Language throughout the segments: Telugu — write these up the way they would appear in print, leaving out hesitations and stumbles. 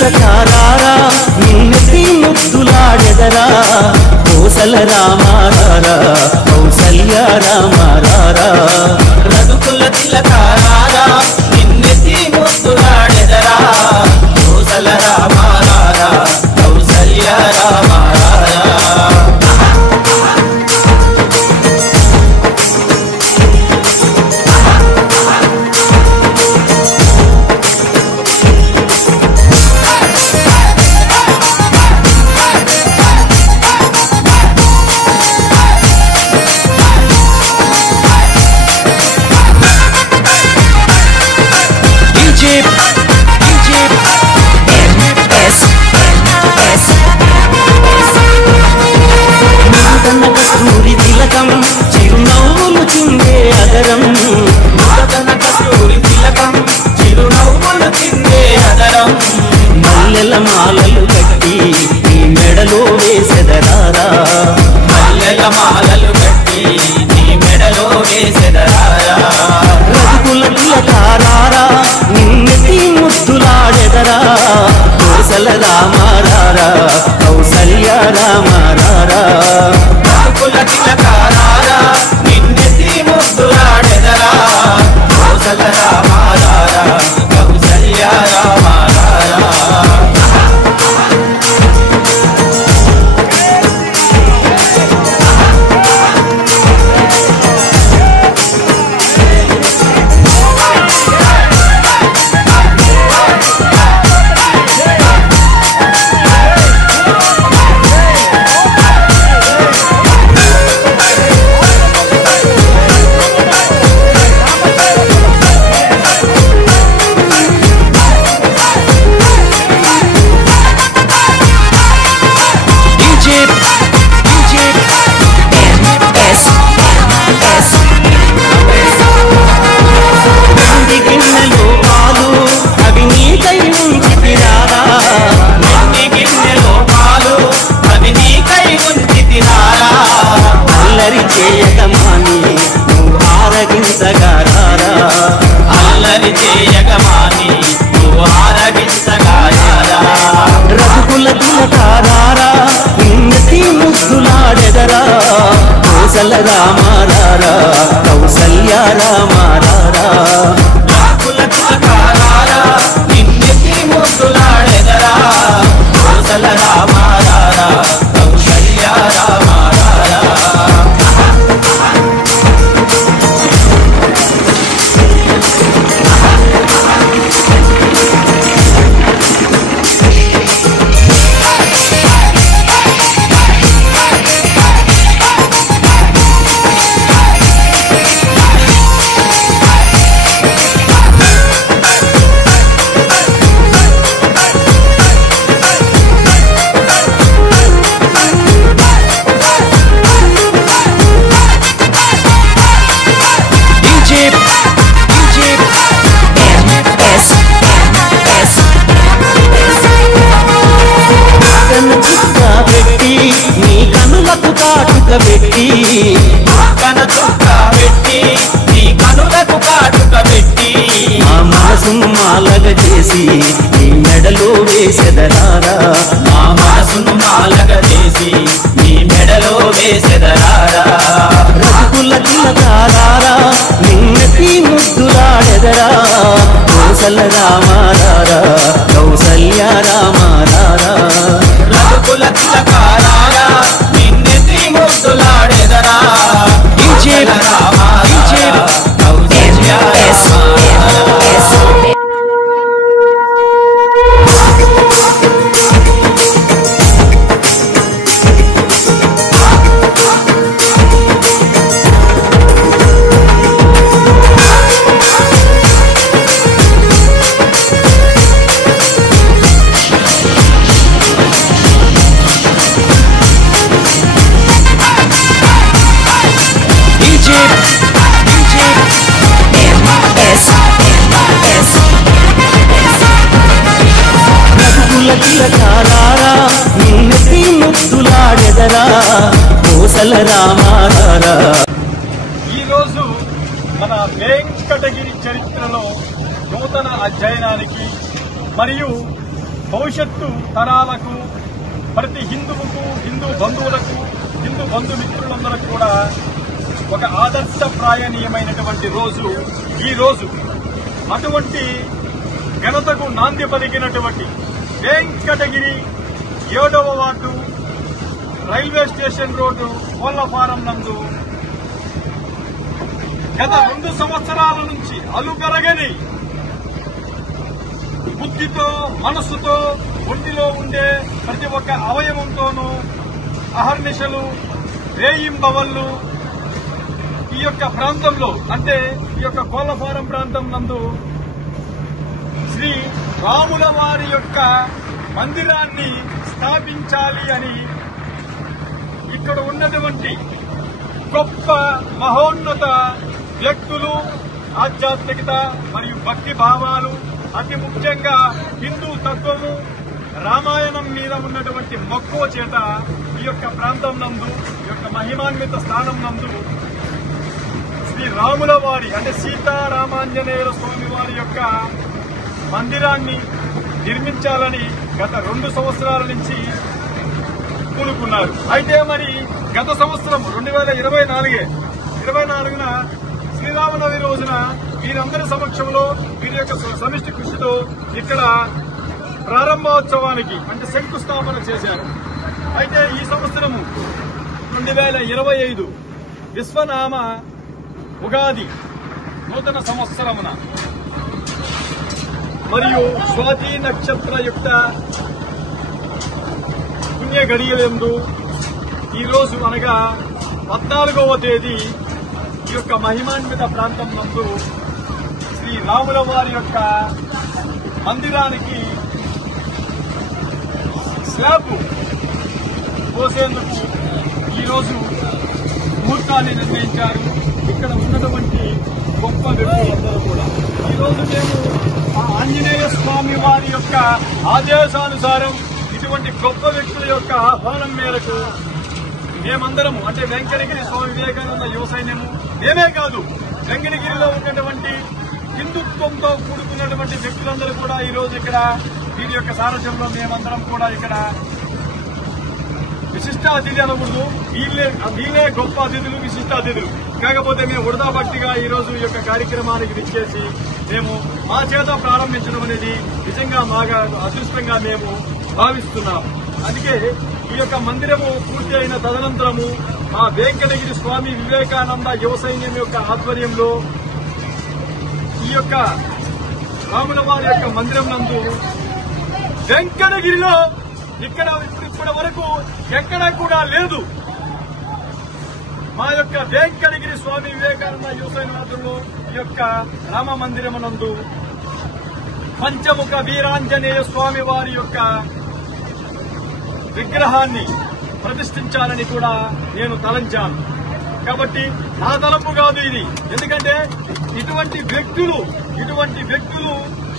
తిలకారారా నిన్నెత్తి ముద్దులాడెదరా కోసల రామారారా కౌసల్య రామారారా రఘుకుల తిలకారారా నిన్నెత్తి ముద్దులాడెదరా కోసల రామారారా కౌసల్య రామారారా కస్తూరి తిలకం చిరునవ్వులు చిందే అదరం కస్తూరి తిలకం చిరునవ్వులు చిందే అదరం మల్లెల మాలలు కట్టి నీ మెడలో వేసెదరారా మల్లెల మాలలు కట్టి నీ మెడలో వేసెదరారా రఘుకుల తిలకారారా నిన్నెత్తి ముద్దులాడెదరా కోసల రామారారా కౌసల్య రామారారా రఘుకుల తిలకారారా నిన్నెత్తి ముద్దులాడెదరా కోసల రామారారా కౌసల్య రామారారా రఘుకుల తిలకారారా నిన్నెత్తి ముద్దులాడెదరా కోసల రామారారా కౌసల్య రామారారా రఘుకుల తిలకారారా నిన్నెత్తి ముద్దులాడెదరా కోసల రామారారా కౌసల్య రామారారా నీ కనులకు కాటుక పెట్టి కన చుక్క పెట్టి నీ కనులకు కాటుక పెట్టి మా మనసును మాలగ చేసి నీ మెడలో వేసెదరారా మా మనసును మాలగ చేసి నీ మెడలో వేసెదరారా రఘుకుల తిలకారారా నిన్నెత్తి ముద్దులాడెదరా కోసల రామారారా కౌసల్య రామారారా రఘుకుల తిలకారారా నిన్నెత్తి ముద్దులాడెదరా కోసల రామారారా కౌసల్య రామారారా తిలకారారా నిన్నెత్తి ముద్దులాడెదరా కోసల రామారారా. ఈరోజు మన వెంకటగిరి చరిత్రలో నూతన అధ్యయనానికి మరియు భవిష్యత్తు తరాలకు, ప్రతి హిందువుకు, హిందూ బంధువులకు, హిందూ బంధుమిత్రులందరూ కూడా ఒక ఆదర్శప్రాయణీయమైనటువంటి రోజు ఈ రోజు. అటువంటి ఘనతకు నాంది పలికినటువంటి వెంకటగిరి 7వ వార్డు రైల్వే స్టేషన్ రోడ్డు కోళ్లఫారం నందు గత 2 సంవత్సరాల నుంచి అలుపెరగని బుద్ధితో, మనస్సుతో, ఒంటిలో ఉండే ప్రతి ఒక్క అవయవంతోనూ అహర్నిశలు, రేయింబవళ్లు ఈ యొక్క ప్రాంతంలో, అంటే ఈ యొక్క కోళ్లఫారం ప్రాంతం నందు శ్రీ రాముల వారి యొక్క మందిరాన్ని స్థాపించాలి అని ఇక్కడ ఉన్నటువంటి గొప్ప మహోన్నత వ్యక్తులు, ఆధ్యాత్మికత మరియు భక్తి భావాలు, అతి ముఖ్యంగా హిందూ తత్వము, రామాయణం మీద ఉన్నటువంటి మక్కువ చేత ఈ యొక్క ప్రాంతం నందు, ఈ యొక్క మహిమాన్విత స్థానం నందు శ్రీ రాముల వారి, అంటే సీతారామాంజనేయుల స్వామి వారి యొక్క మందిరాన్ని నిర్మించాలని గత 2 సంవత్సరాల నుంచి పూనుకున్నారు. అయితే మరి గత సంవత్సరం 2024న శ్రీరామనవమి రోజున వీరందరి సమక్షంలో, వీరి యొక్క సమిష్టి కృషితో ఇక్కడ ప్రారంభోత్సవానికి, అంటే శంకుస్థాపన చేశారు. అయితే ఈ సంవత్సరము 2025 విశ్వనామ ఉగాది నూతన సంవత్సరమున మరియు స్వాతి నక్షత్రయుక్త పుణ్య గడియలందు ఈ రోజు అనగా 14వ తేదీ ఈ యొక్క మహిమాన్విత ప్రాంతం నందు శ్రీ రాముల వారి యొక్క మందిరానికి స్లాబ్ పోసేందుకు ఈరోజు ముహూర్తాన్ని నిర్ణయించారు. ఇక్కడ ఉన్నటువంటి గొప్ప వ్యక్తులందరూ కూడా ఈరోజు మేము ఆ ఆంజనేయ స్వామి వారి యొక్క ఆదేశానుసారం ఇటువంటి గొప్ప వ్యక్తుల యొక్క ఆహ్వానం మేరకు మేమందరము, అంటే వెంకటగిరి స్వామి వివేకానంద యువ సైన్యము, మేమే కాదు, వెంకటగిరిలో ఉన్నటువంటి హిందుత్వంతో కూడుకున్నటువంటి వ్యక్తులందరూ కూడా ఈరోజు ఇక్కడ వీరి యొక్క సారథ్యంలో మేమందరం కూడా ఇక్కడ విశిష్ట అతిథి అనకూడదు, వీళ్ళే గొప్ప అతిథులు, విశిష్ట అతిథులు. కాకపోతే మేము ఉడతాభక్తిగా ఈ రోజు ఈ యొక్క కార్యక్రమానికి విచ్చేసి మేము మా చేత ప్రారంభించడం అనేది నిజంగా మాగా అదృష్టంగా మేము భావిస్తున్నాం. అందుకే ఈ యొక్క మందిరము పూర్తి అయిన తదనంతరము మా వెంకటగిరి స్వామి వివేకానంద యువ సైన్యం యొక్క ఆధ్వర్యంలో ఈ యొక్క రాముల వారి యొక్క మందిరం నందు వెంకటగిరిలో ఇక్కడ ఇప్పటి వరకు ఎక్కడా కూడా లేదు. మా యొక్క వెంకటగిరి స్వామి వివేకానంద యువ సైన్యంలో ఈ యొక్క రామ మందిరమునందు పంచముఖ వీరాంజనేయ స్వామి వారి యొక్క విగ్రహాన్ని ప్రతిష్ఠించాలని కూడా నేను తలంచాను. కాబట్టి నా తలంపు కాదు ఇది, ఎందుకంటే ఇటువంటి వ్యక్తులు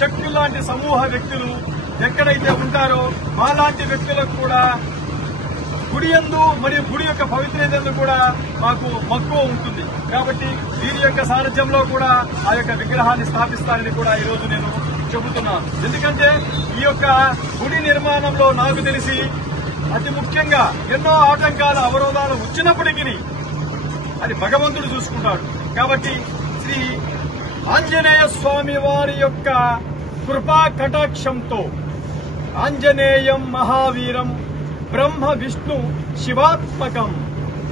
శక్తులు లాంటి సమూహ వ్యక్తులు ఎక్కడైతే ఉంటారో మాలాంటి వ్యక్తులకు కూడా గుడి యందు మరియు గుడి యొక్క పవిత్రతను కూడా మాకు మక్కువ ఉంటుంది. కాబట్టి వీరి యొక్క సారథ్యంలో కూడా ఆ యొక్క విగ్రహాన్ని స్థాపిస్తారని కూడా ఈరోజు నేను చెబుతున్నాను. ఎందుకంటే ఈ యొక్క గుడి నిర్మాణంలో నాకు తెలిసి అతి ముఖ్యంగా ఎన్నో ఆటంకాలు, అవరోధాలు వచ్చినప్పటికీ అది భగవంతుడు చూసుకుంటాడు. కాబట్టి శ్రీ ఆంజనేయ స్వామి వారి యొక్క కృపా కటాక్షంతో ఆంజనేయం మహావీరం బ్రహ్మ విష్ణు శివాత్మకం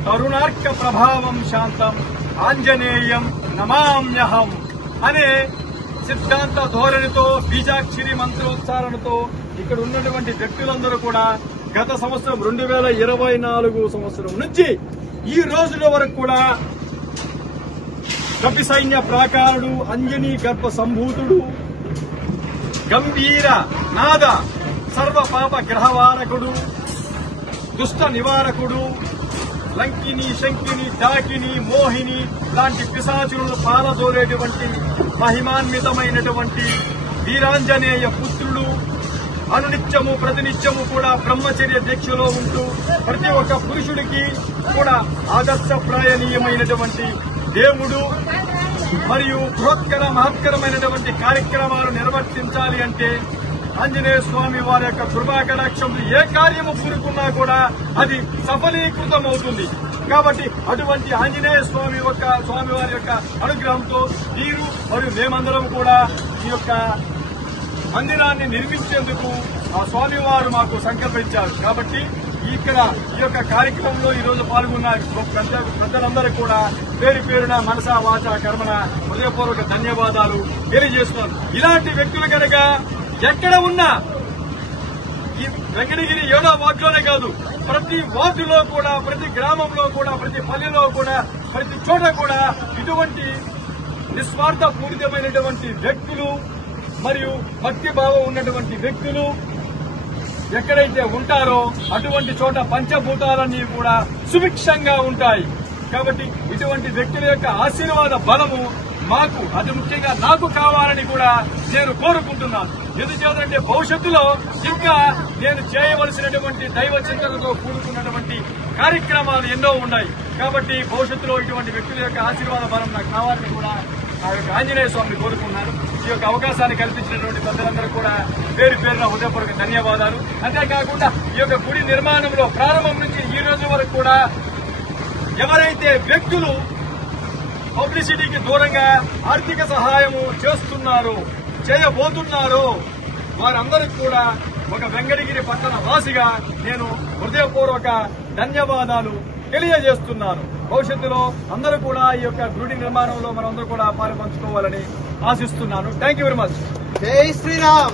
తరుణార్క ప్రభావం శాంతం ఆంజనేయం నమామ్యహం అనే సిద్ధాంత ధోరణితో, బీజాక్షరి మంత్రోచ్చారణతో ఇక్కడ ఉన్నటువంటి వ్యక్తులందరూ కూడా గత సంవత్సరం 2024 సంవత్సరం నుంచి ఈ రోజుల వరకు కూడా కపి సైన్య ప్రాకారుడు, అంజనీ గర్భ సంభూతుడు, గంభీర నాద సర్వ పాప గ్రహవారకుడు, దుష్ట నివారకుడు, లంకిని, శంకిని, డాకిని, మోహిని లాంటి పిశాచులను పాలదోలేటువంటి మహిమాన్వితమైనటువంటి వీరాంజనేయ పుత్రుడు అనునిత్యము ప్రతినిత్యము కూడా బ్రహ్మచర్య దీక్షలో ఉంటూ ప్రతి ఒక్క పురుషుడికి కూడా ఆదర్శప్రాయణీయమైనటువంటి దేవుడు. మరియు బృహత్కర మహత్కరమైనటువంటి కార్యక్రమాలు నిర్వర్తించాలి అంటే ఆంజనేయ స్వామి వారి యొక్క కృపా కటాక్షంలో ఏ కార్యము పూనుకున్నా కూడా అది సఫలీకృతమవుతుంది. కాబట్టి అటువంటి ఆంజనేయ స్వామి వారి యొక్క అనుగ్రహంతో మీరు మరియు మేమందరం కూడా ఈ యొక్క మందిరాన్ని నిర్మించేందుకు ఆ స్వామివారు మాకు సంకల్పించారు. కాబట్టి ఇక్కడ ఈ యొక్క కార్యక్రమంలో ఈ రోజు పాల్గొన్న పెద్దలందరూ కూడా పేరు పేరున మనసా వాచ కర్మన హృదయపూర్వక ధన్యవాదాలు తెలియజేస్తున్నారు. ఇలాంటి వ్యక్తులు కనుక ఎక్కడ ఉన్నా ఈ వెంకటగిరి 7వ వార్డులోనే కాదు, ప్రతి వార్డులో కూడా, ప్రతి గ్రామంలో కూడా, ప్రతి పల్లెలో కూడా, ప్రతి చోట కూడా ఇటువంటి నిస్వార్థ పూరితమైనటువంటి వ్యక్తులు మరియు భక్తిభావం ఉన్నటువంటి వ్యక్తులు ఎక్కడైతే ఉంటారో అటువంటి చోట పంచభూతాలన్నీ కూడా సుభిక్షంగా ఉంటాయి. కాబట్టి ఇటువంటి వ్యక్తుల యొక్క ఆశీర్వాద బలము మాకు, అది ముఖ్యంగా నాకు కావాలని కూడా నేను కోరుకుంటున్నాను. ఎందుచేతంటే భవిష్యత్తులో ఇంకా నేను చేయవలసినటువంటి దైవ చింతనతో కూడుకున్నటువంటి కార్యక్రమాలు ఎన్నో ఉన్నాయి. కాబట్టి భవిష్యత్తులో ఇటువంటి వ్యక్తుల యొక్క ఆశీర్వాద బలం నాకు కావాలని కూడా ఆ యొక్క ఆంజనేయ స్వామిని కోరుకున్నాను. ఈ యొక్క అవకాశాన్ని కల్పించినటువంటి పెద్దలందరూ కూడా పేరు పేరున హృదయపూర్వక ధన్యవాదాలు. అంతేకాకుండా ఈ యొక్క గుడి నిర్మాణంలో ప్రారంభం నుంచి ఈ రోజు వరకు కూడా ఎవరైతే వ్యక్తులు పబ్లిసిటీకి దూరంగా ఆర్థిక సహాయము చేయబోతున్నారో వారందరికీ కూడా ఒక వెంకటగిరి పట్టణ వాసిగా నేను హృదయపూర్వక ధన్యవాదాలు తెలియజేస్తున్నాను. భవిష్యత్తులో అందరూ కూడా ఈ యొక్క గుడి నిర్మాణంలో మనందరూ కూడా పాలుపంచుకోవాలని ఆశిస్తున్నాను. Thank you very much. జై శ్రీరామ్.